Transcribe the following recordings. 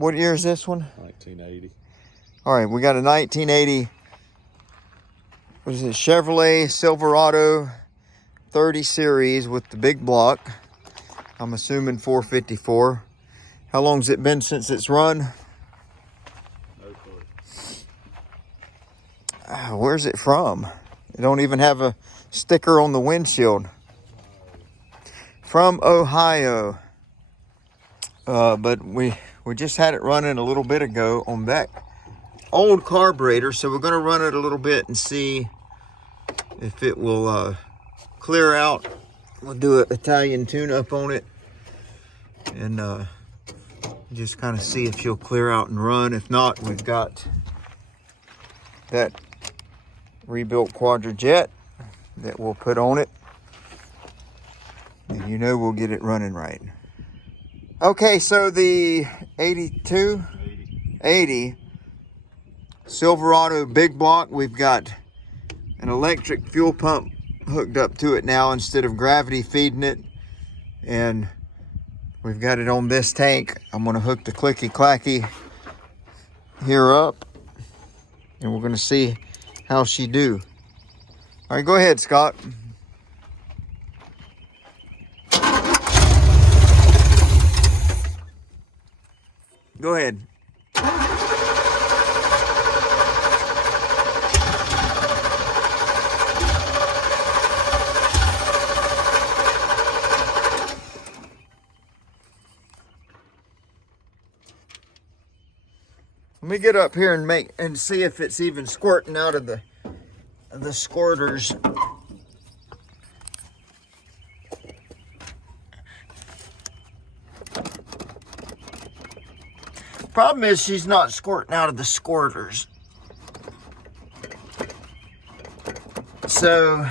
What year is this one? 1980. All right, we got a 1980, what is it, Chevrolet Silverado 30 series with the big block. I'm assuming 454. How long's it been since it's run? No clue. Where's it from? It don't even have a sticker on the windshield. From Ohio. But we just had it running a little bit ago on that old carburetor, so we're going to run it a little bit and see if it will clear out. We'll do an Italian tune-up on it and just kind of see if she'll clear out and run. If not, we've got that rebuilt Quadrajet that we'll put on it, and you know we'll get it running right. Okay, so the 80 Silverado big block, we've got an electric fuel pump hooked up to it now instead of gravity feeding it, and we've got it on this tank. I'm going to hook the clicky clacky here up, and we're going to see how she do. All right, go ahead, Scott. Go ahead. Let me get up here and see if it's even squirting out of the squirters. Problem is she's not squirting out of the squirters. So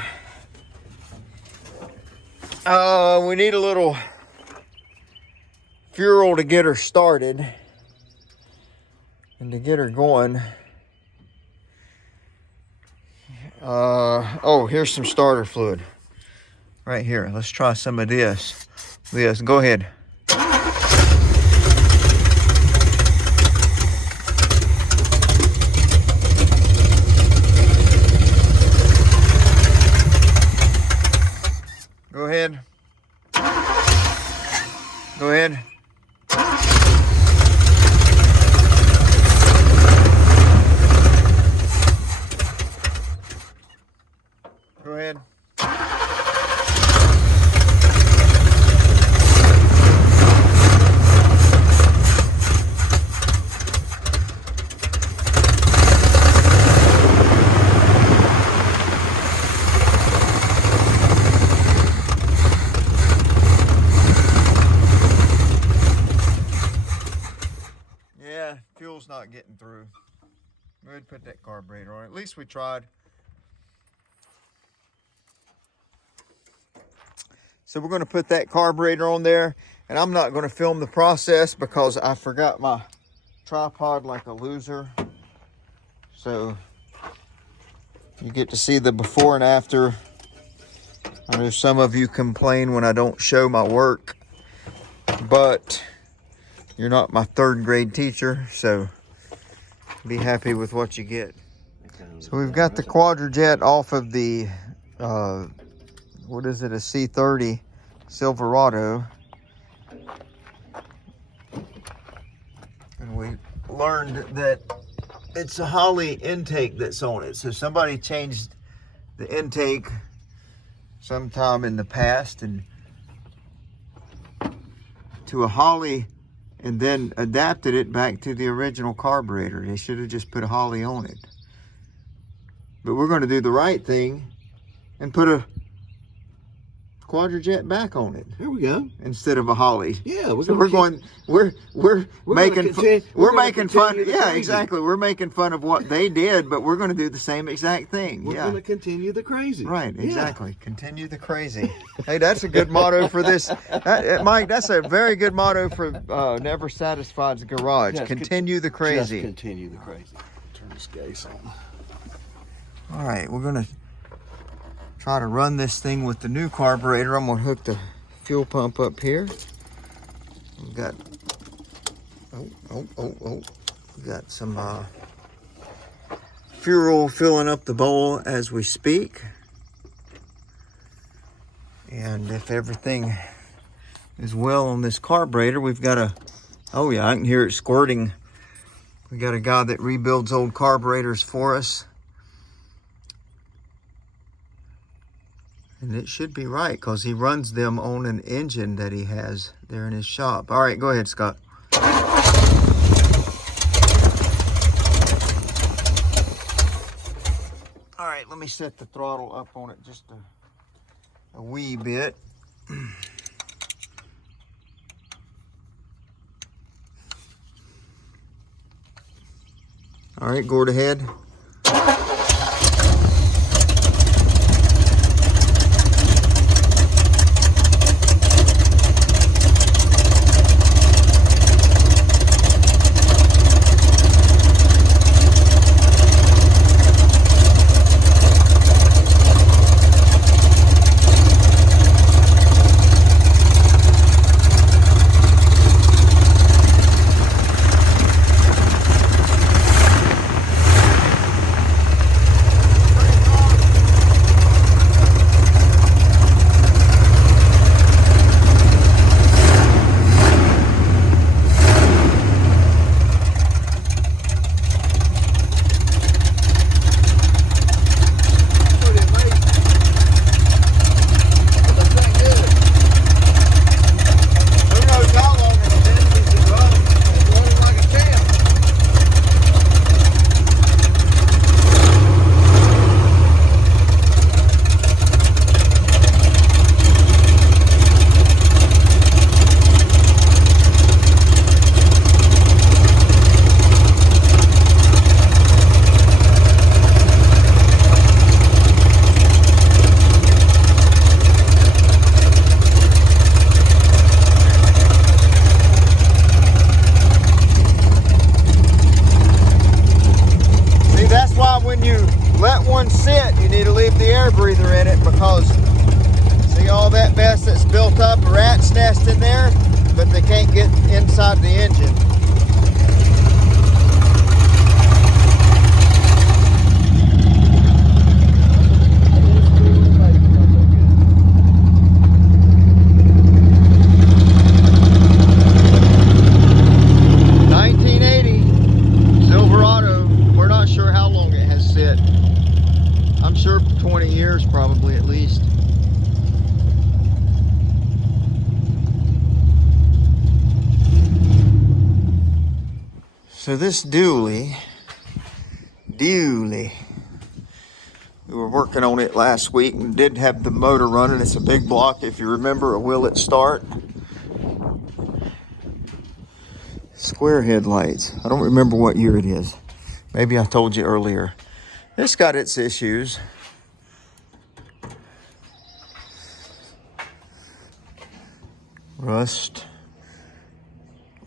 we need a little fuel to get her started and to get her going. Oh, here's some starter fluid right here. Let's try some of this. Go ahead. Go ahead. Go ahead. Go ahead. Yeah, fuel's not getting through. Go ahead and put that carburetor on. At least we tried. So we're going to put that carburetor on there, and I'm not going to film the process because I forgot my tripod like a loser. So you get to see the before and after. I know some of you complain when I don't show my work, but you're not my third grade teacher, so be happy with what you get. So we've got the Quadrajet off of the what is it, a C30 Silverado, and we learned that it's a Holley intake that's on it. So somebody changed the intake sometime in the past and to a Holley, and then adapted it back to the original carburetor. They should have just put a Holley on it. But we're going to do the right thing and put a Quadrajet back on it. There we go. Instead of a Holley. Yeah, we're making fun. Yeah, exactly. We're making fun of what they did, but we're going to do the same exact thing. We're going to continue the crazy. Right, exactly. Yeah. Continue the crazy. Hey, that's a good motto for this. Mike, that's a very good motto for Never Satisfied's Garage. Yes, continue the crazy. Just continue the crazy. Turn this gas on. All right, we're going to try to run this thing with the new carburetor. I'm going to hook the fuel pump up here. We've got Oh. We got some fuel filling up the bowl as we speak. And if everything is well on this carburetor, we've got a, oh yeah, I can hear it squirting. We got a guy that rebuilds old carburetors for us. And it should be right because he runs them on an engine that he has there in his shop. All right, go ahead, Scott. All right, let me set the throttle up on it just a wee bit. All right, go ahead. When you let one sit, you need to leave the air breather in it because see all that mess that's built up, a rat's nest in there, but they can't get inside the engine. I'm sure 20 years probably at least. So this dually, we were working on it last week and did have the motor running. It's a big block, if you remember, a will it start. Square headlights. I don't remember what year it is. Maybe I told you earlier. It's got its issues. Rust.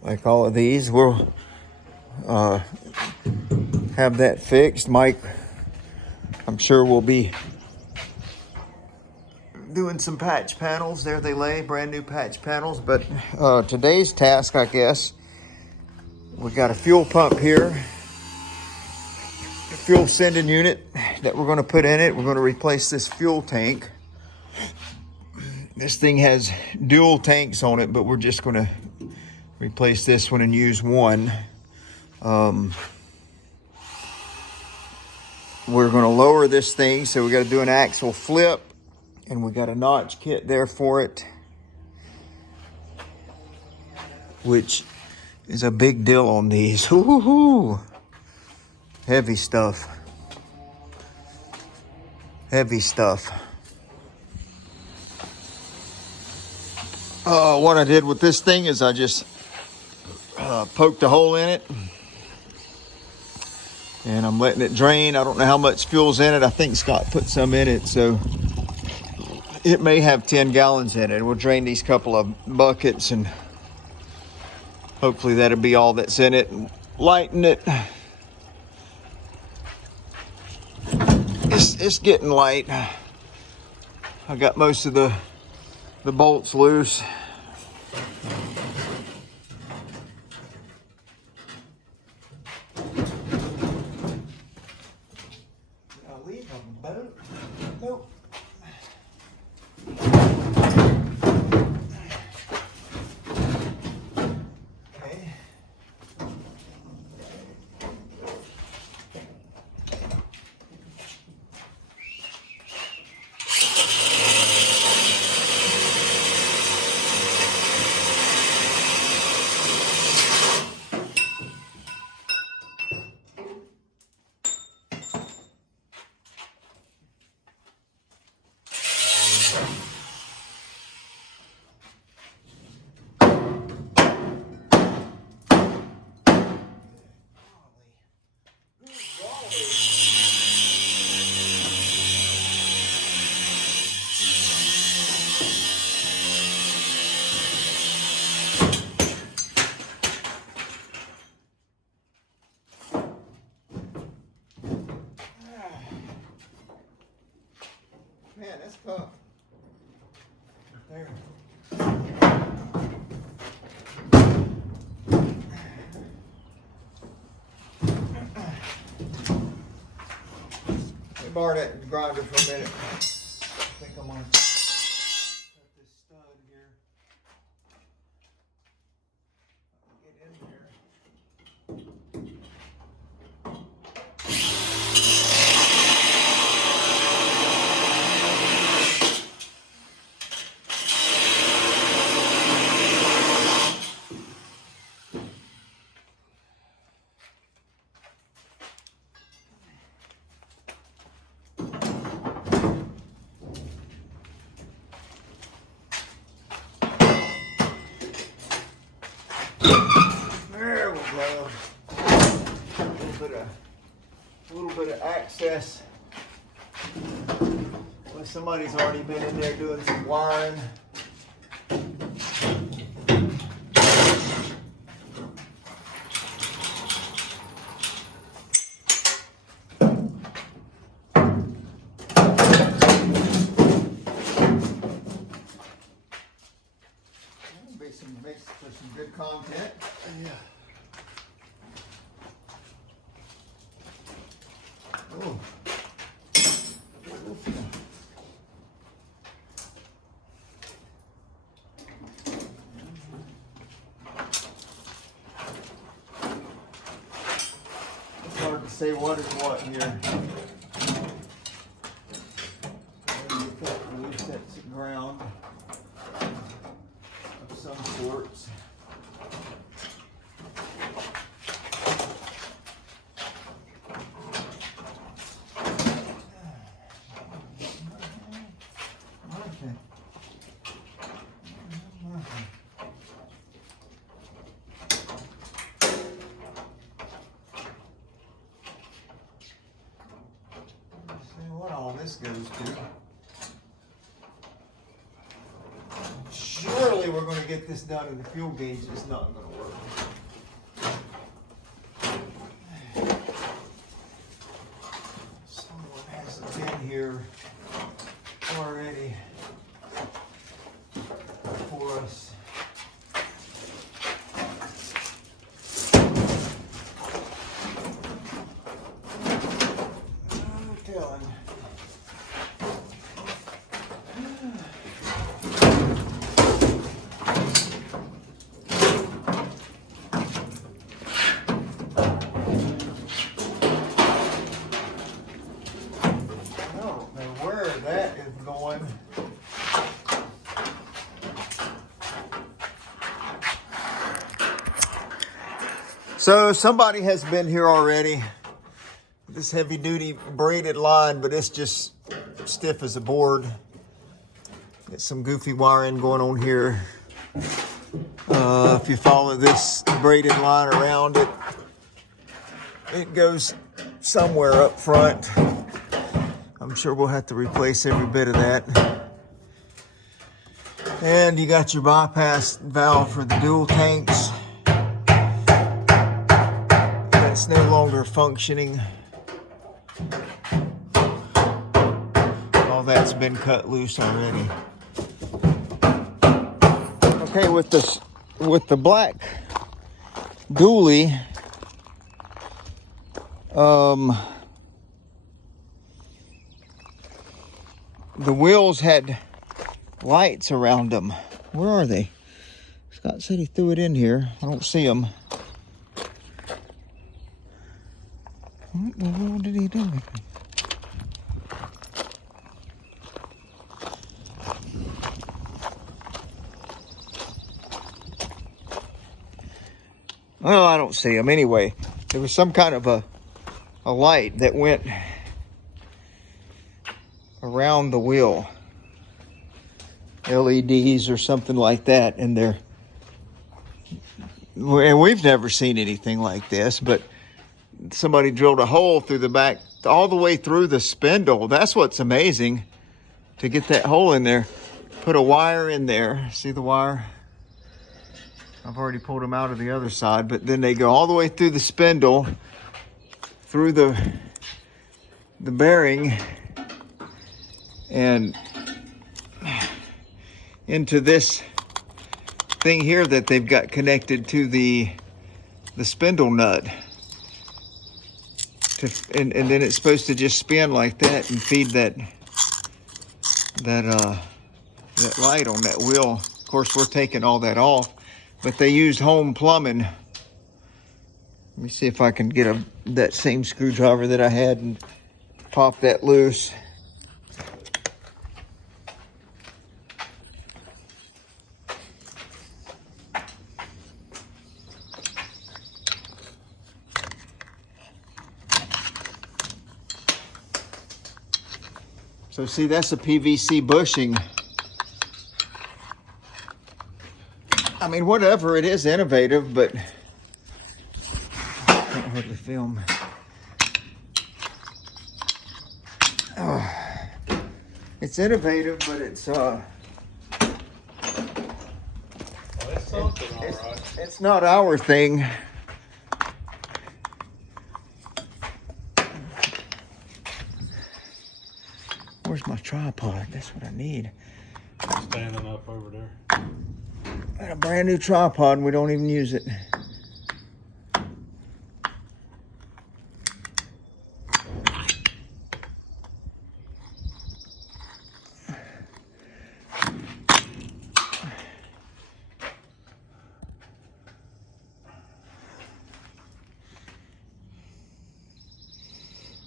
Like all of these, we'll have that fixed. Mike, I'm sure we'll be doing some patch panels. There they lay, brand new patch panels. But today's task, I guess, we got a fuel pump here. Fuel sending unit that we're going to put in it. We're going to replace this fuel tank. This thing has dual tanks on it, but we're just going to replace this one and use one. We're going to lower this thing, so we got to do an axle flip, and we got a notch kit there for it, which is a big deal on these. Woo-hoo-hoo. Heavy stuff. Heavy stuff. What I did with this thing is I just poked a hole in it. And I'm letting it drain. I don't know how much fuel's in it. I think Scott put some in it, so it may have 10 gallons in it. We'll drain these couple of buckets and hopefully that'll be all that's in it. And lighten it. It's getting light. I got most of the bolts loose. That's tough. There. Let me borrow that grinder for a minute. I think I'm gonna cut this stud here. Get in there. There we go. A little bit of access. Well, somebody's already been in there doing some wiring. Makes for some good content. Yeah. Oh. It's hard to say what is what here. Loose, that's the ground of some sorts. This goes to. Surely we're going to get this done and the fuel gauge is not going to work. Someone has been here already for us. No telling. So somebody has been here already. This heavy duty braided line, but it's just stiff as a board. Got some goofy wiring going on here. If you follow this braided line around it, it goes somewhere up front. I'm sure we'll have to replace every bit of that. And you got your bypass valve for the dual tanks. It's no longer functioning. All that's been cut loose already. Okay, with the black dually, the wheels had lights around them. Where are they? Scott said he threw it in here. I don't see them. What the hell did he do? Well, I don't see them. Anyway, there was some kind of a light that went around the wheel. LEDs or something like that. And we've never seen anything like this, but somebody drilled a hole through the back, all the way through the spindle. That's what's amazing, to get that hole in there. Put a wire in there. See the wire? I've already pulled them out of the other side, but then they go all the way through the spindle, through the bearing, and into this thing here that they've got connected to the spindle nut. And then it's supposed to just spin like that and feed that light on that wheel. Of course, we're taking all that off, but they used home plumbing. Let me see if I can get that same screwdriver that I had and pop that loose. So see, that's a PVC bushing. I mean, whatever, it is innovative, but I can't hardly film. Oh, it's innovative, but it's something, all right. It's not our thing. Where's my tripod? That's what I need. Standing up over there. Got a brand new tripod and we don't even use it.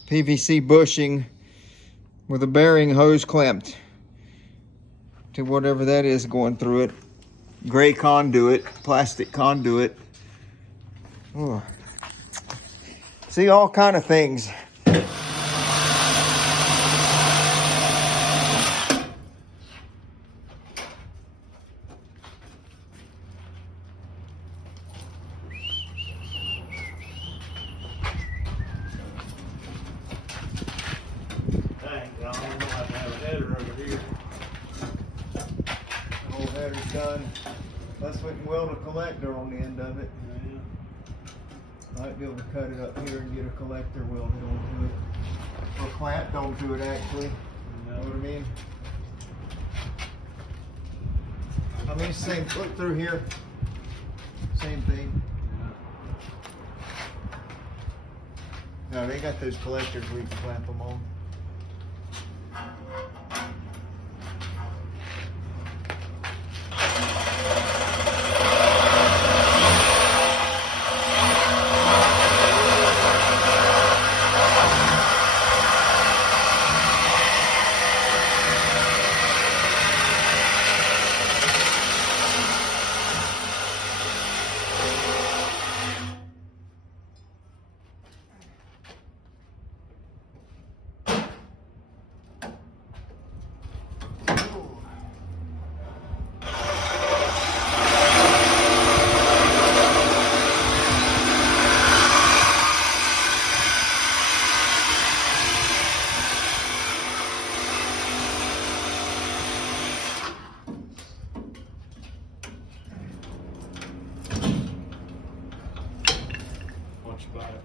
PVC bushing with a bearing hose clamped to whatever that is going through it. Gray conduit, plastic conduit. Oh. See, all kind of things. Dang, John, I'm gonna have to have a header over here. The whole header's done. Unless we can weld a collector on the end of it. Might be able to cut it up here and get a collector welded onto it. Or clamped onto it, actually. You know what I mean? I mean, same, look through here. Same thing. No, they got those collectors where you can clamp them on. Watch about it.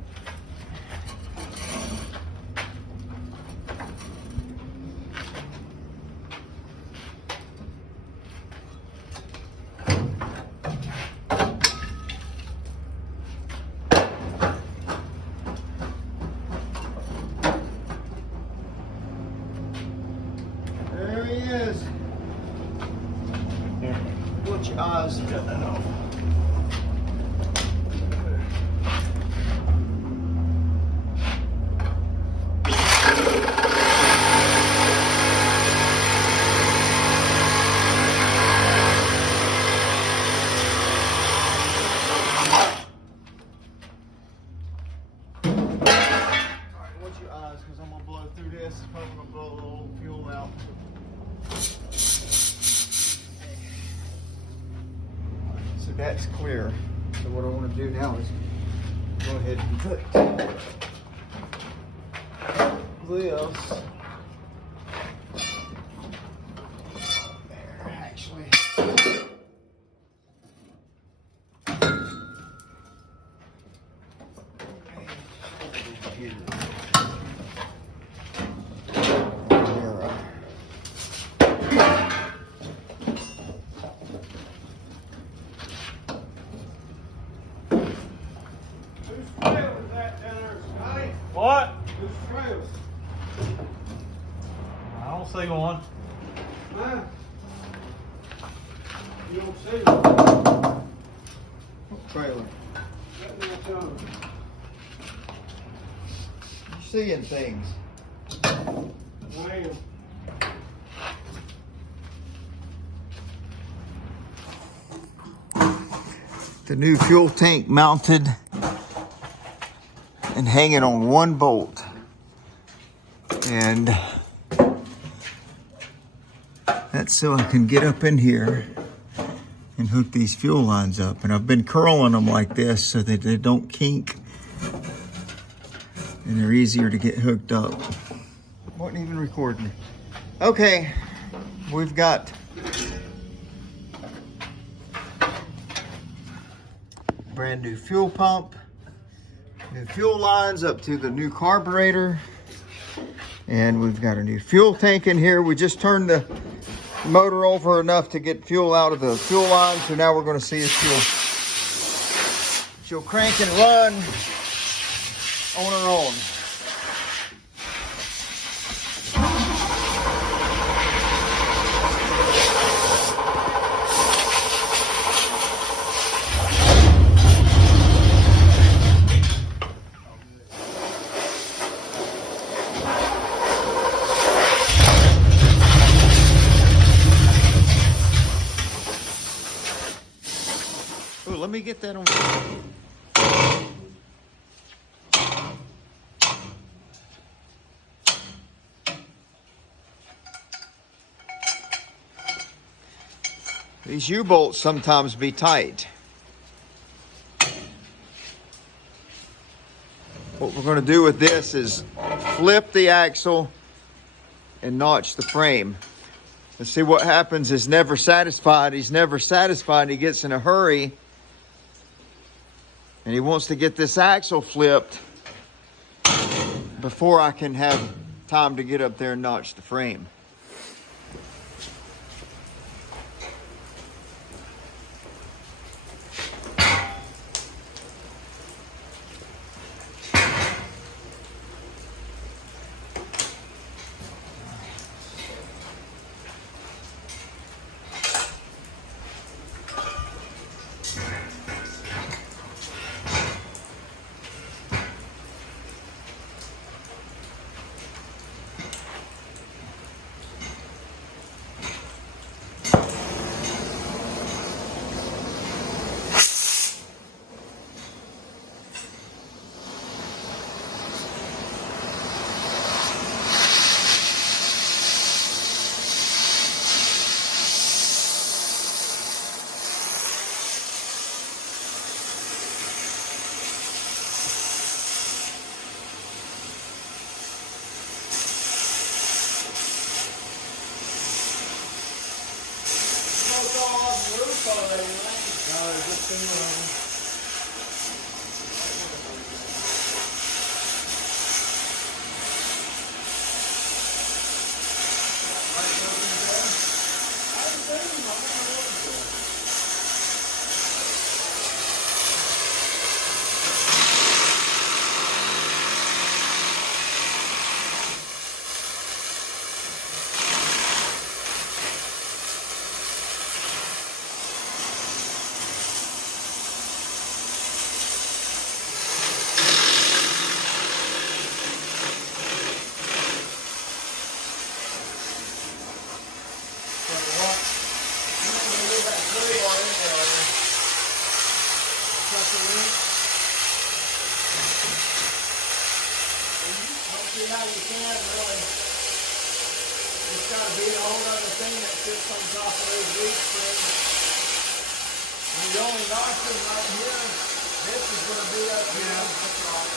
There he is. Here, watch your eyes. Cut that off. Watch your eyes, because I'm going to blow through this. It's probably going to blow a little fuel out. So that's clear. So what I want to do now is go ahead and put this there, actually. Here. Whose trail is that down there, Scotty? What? Whose trail? I don't see one. Huh? You don't see one? Trailer. That's not on. You're seeing things. I am. The new fuel tank mounted and hanging on one bolt. And that's so I can get up in here and hook these fuel lines up. And I've been curling them like this so that they don't kink and they're easier to get hooked up. Wasn't even recording. Okay, we've got brand new fuel pump, new fuel lines up to the new carburetor, and we've got a new fuel tank in here. We just turned the motor over enough to get fuel out of the fuel line, so now we're going to see if she'll crank and run on her own. Ooh, let me get that on. These U-bolts sometimes be tight. What we're going to do with this is flip the axle and notch the frame. Let's see what happens. Is never satisfied. He's never satisfied. He gets in a hurry and he wants to get this axle flipped before I can have time to get up there and notch the frame. How you can really, it's got to be a whole other thing that sits on top of those leaf springs. And you only notch them right here. This is going to be up here. That's right.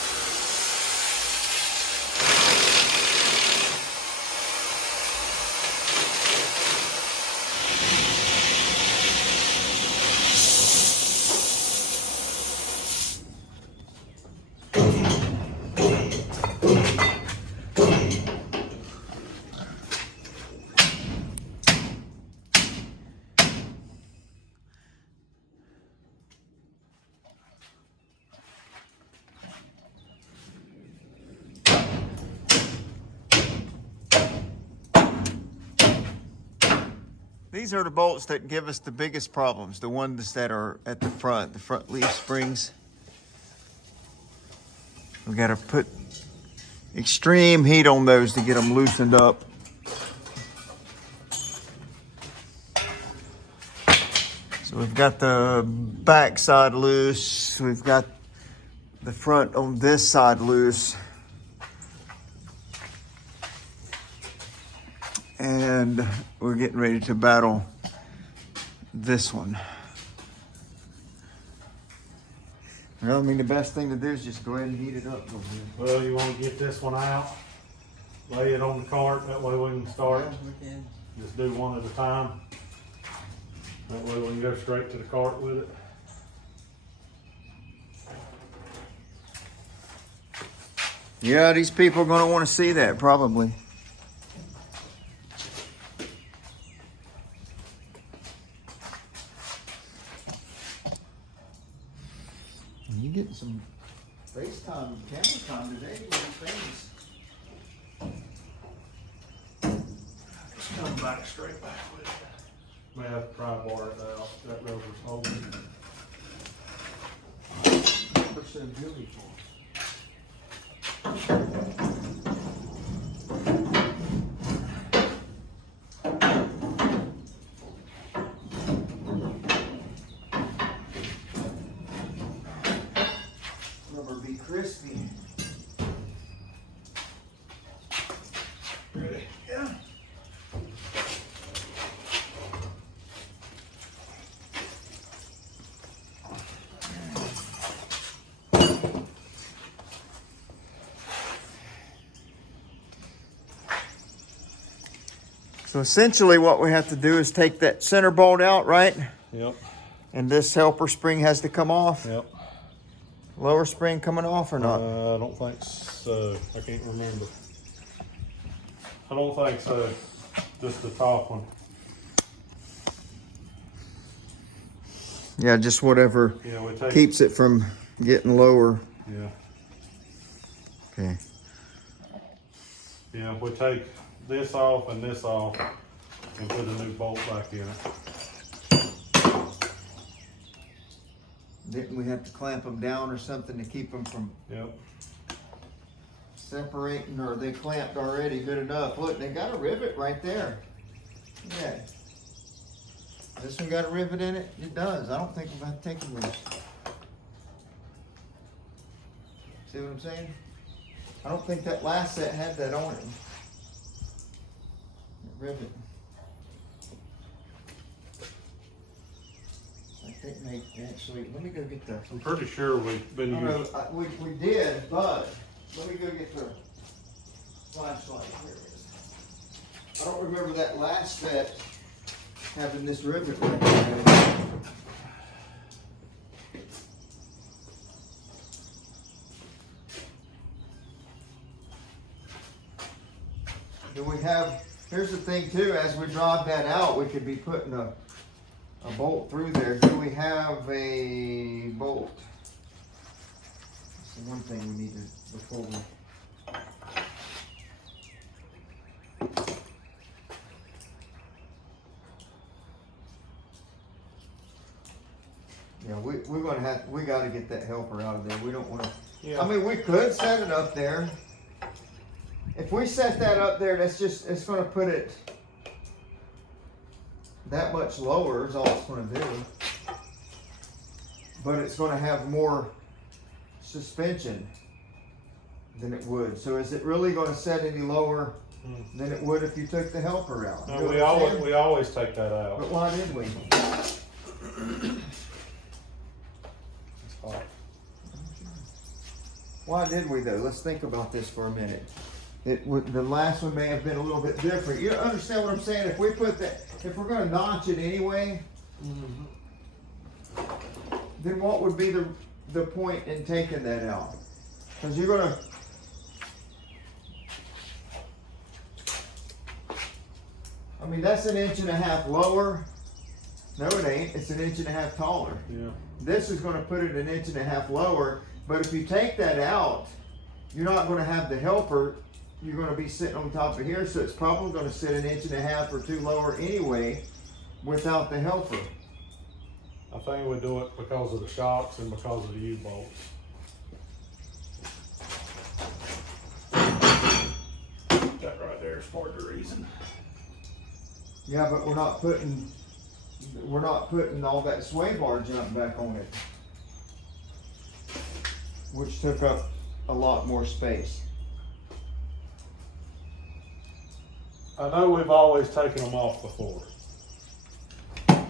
These are the bolts that give us the biggest problems, the ones that are at the front leaf springs. We gotta put extreme heat on those to get them loosened up. So we've got the back side loose, we've got the front on this side loose. And we're getting ready to battle this one. Well, I mean, the best thing to do is just go ahead and heat it up. Well, you want to get this one out, lay it on the cart, that way we can start. Yeah, we can. Just do one at a time. That way we can go straight to the cart with it. Yeah, these people are going to want to see that, probably. You getting some FaceTime, camera time today with these things. Just come back straight back with it. May have to try to bar it out. That rubber's holding. What's so gooey for? Rubber be crispy. Ready? Yeah. So essentially what we have to do is take that center bolt out, right? Yep. And this helper spring has to come off. Yep. Lower spring coming off or not? I don't think so. I can't remember. I don't think so. Just the top one. Yeah, just whatever Yeah, we take. keeps it from getting lower. Yeah. Okay. Yeah, we take this off and this off and put a new bolt back in it. Didn't we have to clamp them down or something to keep them from Yep. separating, or are they clamped already good enough? Look, they got a rivet right there. Look at that. This one got a rivet in it? It does. I don't think we've got to take them loose. See what I'm saying? I don't think that last set had that on it. That rivet. I think they actually, let me go get the. I'm pretty sure we've been No, using. we did, but let me go get the flashlight. Here it is. I don't remember that last set having this rivet right there. Do we have, here's the thing too, as we drive that out, we could be putting a bolt through there. Do we have a bolt? That's the one thing we need to, before we. Yeah, we're gonna have, we gotta get that helper out of there. We don't wanna, Yeah. I mean, we could set it up there. If we set that up there, that's just, it's gonna put it that much lower is all it's gonna do. But it's gonna have more suspension than it would. So is it really gonna set any lower than it would if you took the helper out? No, You know we what I'm always saying? we always take that out. But why did we? It's hot. Why did we though? Let's think about this for a minute. The last one may have been a little bit different. You understand what I'm saying? If we put that, if we're gonna notch it anyway, then what would be the point in taking that out? Because you're gonna, I mean, that's 1.5 inches lower. No, it ain't. It's 1.5 inches taller. Yeah. This is gonna put it 1.5 inches lower, but if you take that out, you're not gonna have the helper. You're gonna be sitting on top of here, so it's probably gonna sit 1.5 inches or 2 lower anyway. without the helper? I think we do it because of the shocks and because of the U-bolts. That right there is part of the reason. Yeah, but we're not putting all that sway bar jump back on it, which took up a lot more space. I know we've always taken them off before. That's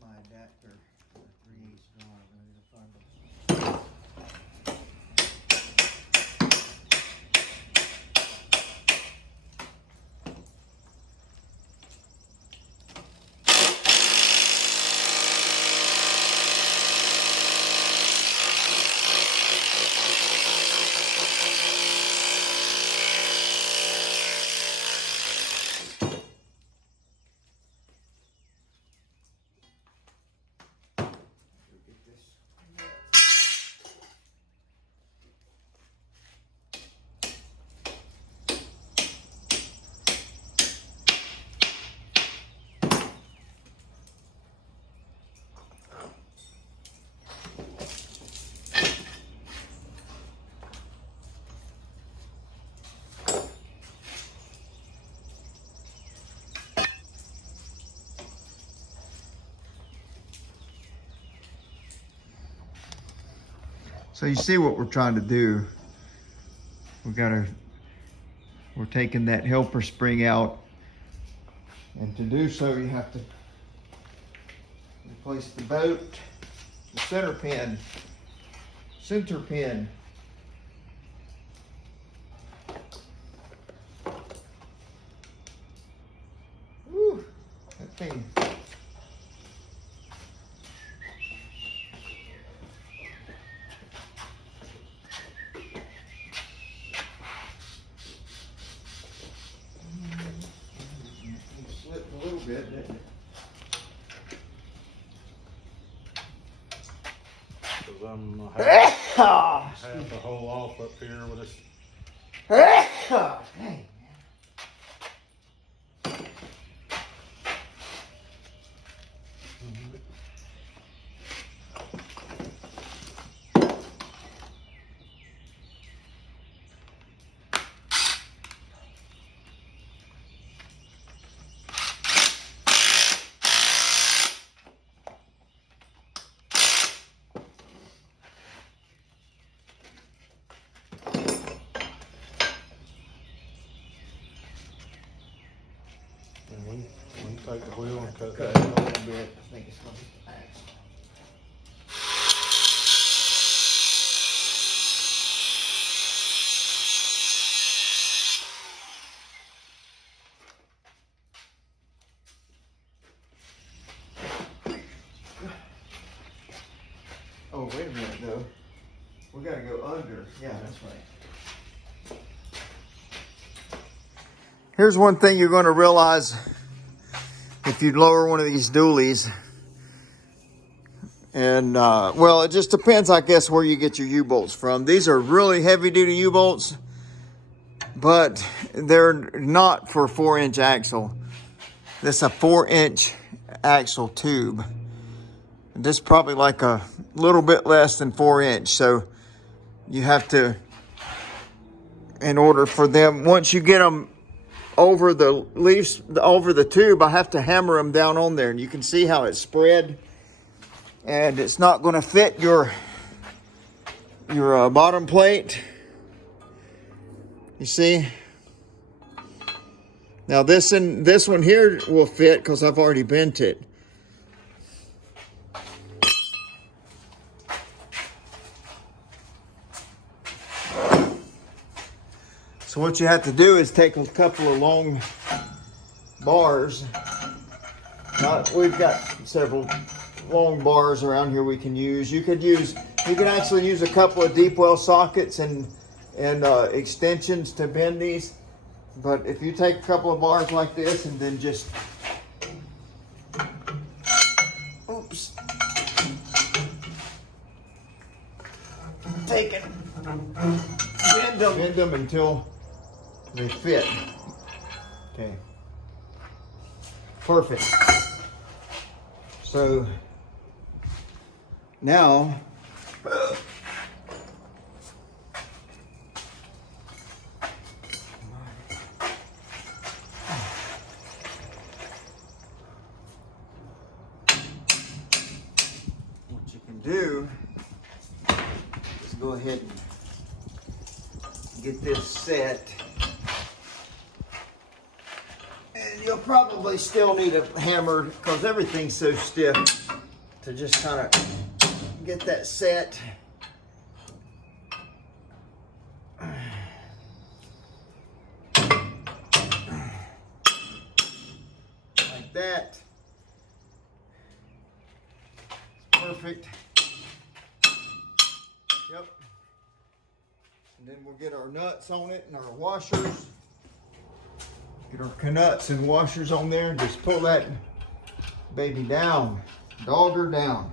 my adapter. 3/8 drive. I need to find it. So you see what we're trying to do. We're taking that helper spring out. And to do so, you have to replace the boat, the center pin. Woo, that thing. Slipped a little bit, didn't it? Because I'm half the hole off up here with this. Dang. And we can take the wheel and cut Cut that it a out. little bit. I think it's gonna be the axle. Oh, wait a minute though. We gotta go under. Yeah, that's right. Here's one thing you're gonna realize if you lower one of these dualies. And, well, it just depends, I guess, where you get your U-bolts from. These are really heavy-duty U-bolts, but they're not for 4-inch axle. This is a 4-inch axle tube. This is probably like a little bit less than 4-inch. So you have to, in order for them, once you get them over the leaves, over the tube, I have to hammer them down on there. And you can see how it's spread. And it's not going to fit your bottom plate. You see? Now this one here will fit because I've already bent it. So what you have to do is take a couple of long bars. We've got several long bars around here we can use. You can actually use a couple of deep well sockets and extensions to bend these. But if you take a couple of bars like this and then just, oops, take it, bend them until They fit. Okay. Perfect. So now what you can do is go ahead and get this set. And you'll probably still need a hammer because everything's so stiff to just kind of get that set. Like that. It's perfect. Yep. And then we'll get our nuts on it and our washers. Get our nuts and washers on there. Just pull that baby down. Dog her down.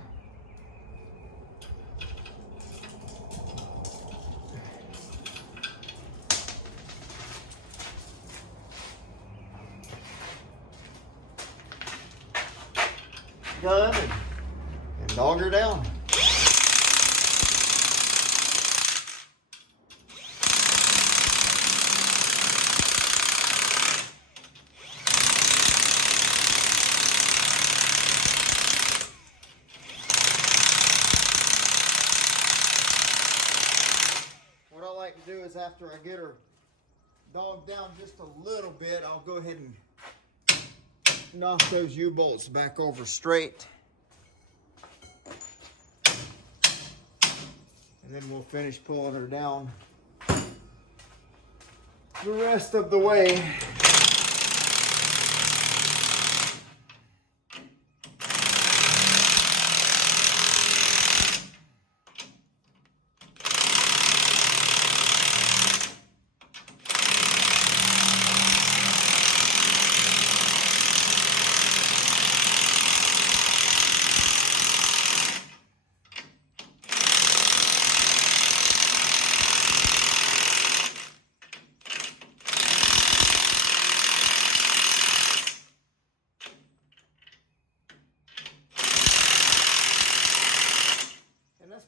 Gun and dog her down. What I like to do is after I get her dogged down just a little bit, I'll go ahead and knock those U-bolts back over straight. And then we'll finish pulling her down the rest of the way.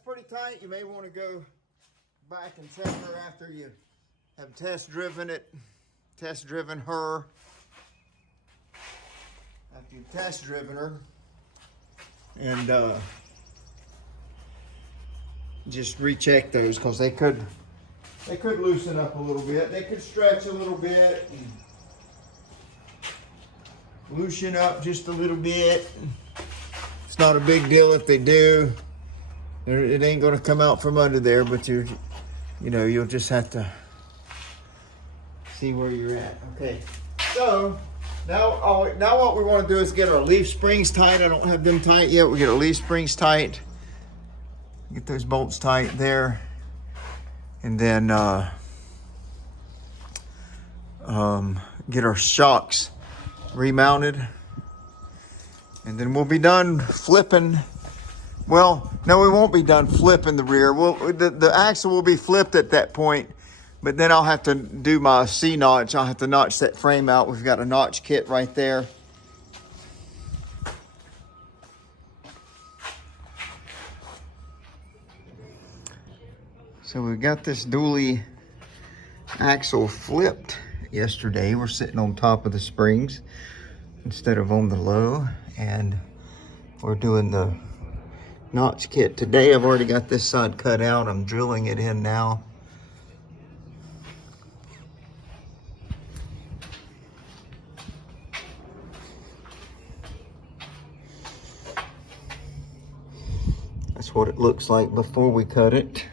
Pretty tight. You may want to go back and check her after you have test driven her. After you've test driven her, and just recheck those because they could loosen up a little bit. They could stretch a little bit, and loosen up just a little bit. It's not a big deal if they do. It ain't gonna come out from under there, but you'll just have to see where you're at. Okay, so now what we want to do is get our leaf springs tight. I don't have them tight yet. We get our leaf springs tight. Get those bolts tight there, and then get our shocks remounted, and then we'll be done flipping. Well, no, we won't be done flipping the rear. The axle will be flipped at that point, but then I'll have to do my C-notch. I'll have to notch that frame out. We've got a notch kit right there. So we got this dually axle flipped yesterday. We're sitting on top of the springs instead of on the low, and we're doing the notch kit today. I've already got this side cut out. I'm drilling it in now. That's what it looks like before we cut it.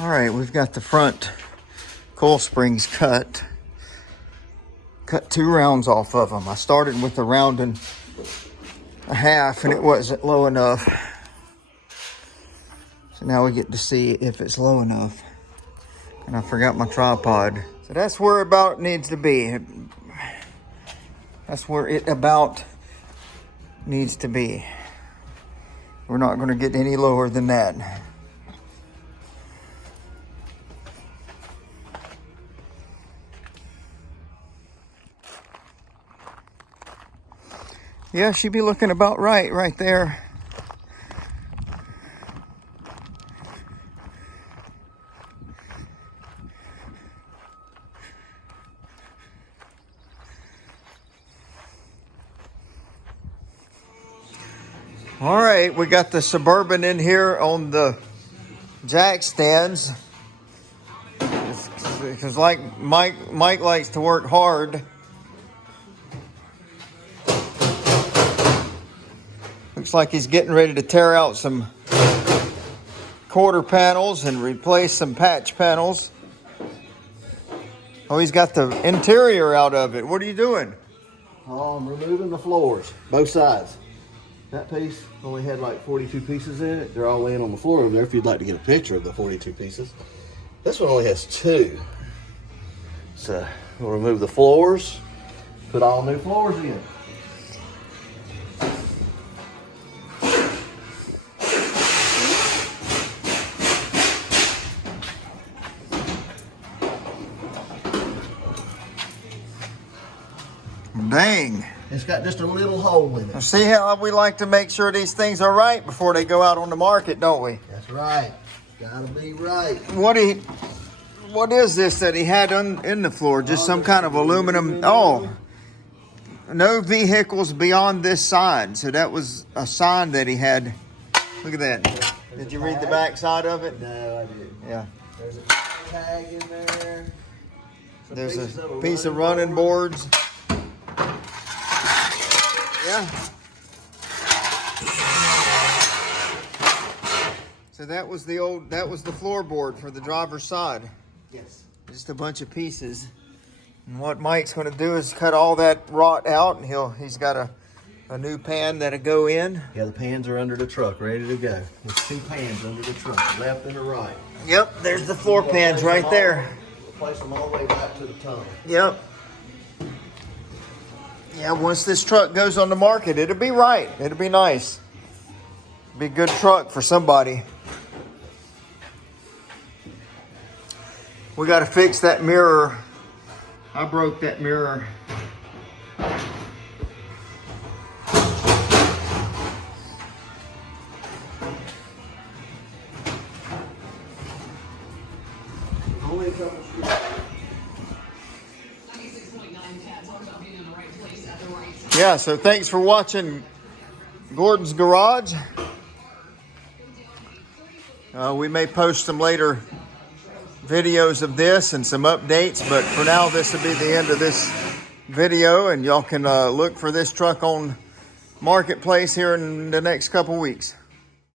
All right, we've got the front coil springs cut. Cut 2 rounds off of them. I started with a round and a half and it wasn't low enough. So now we get to see if it's low enough. And I forgot my tripod. So that's where about needs to be. That's where it about needs to be. We're not going to get any lower than that. Yeah, she'd be looking about right there. All right, we got the Suburban in here on the jack stands. Because like Mike likes to work hard. Looks like he's getting ready to tear out some quarter panels and replace some patch panels. Oh, he's got the interior out of it. What are you doing? Oh, I'm removing the floors, both sides. That piece only had like 42 pieces in it. They're all laying on the floor over there if you'd like to get a picture of the 42 pieces. This one only has 2. So we'll remove the floors, put all new floors in. Dang. It's got just a little hole in it. See how we like to make sure these things are right before they go out on the market, don't we? That's right. Gotta be right. What is this that he had in the floor? Just some kind of aluminum. Oh, no vehicles beyond this sign. So that was a sign that he had. Look at that. Did you read the back side of it? No, I didn't. Yeah. There's a tag in there. There's a piece of running boards. Yeah. So that was the floorboard for the driver's side. Yes. Just a bunch of pieces. And what Mike's going to do is cut all that rot out, and he's got a new pan that'll go in. Yeah, the pans are under the truck, ready to go. There's 2 pans under the truck, left and the right. Yep, there's the floor pans right there. We'll place them all the way back to the tunnel. Yep. yeah, once this truck goes on the market, it'll be right. It'll be nice. Be a good truck for somebody. We got to fix that mirror. I broke that mirror. Only a couple streets. Yeah, so thanks for watching Gordon's Garage. We may post some later videos of this and some updates, but for now this will be the end of this video, and y'all can look for this truck on Marketplace here in the next couple weeks.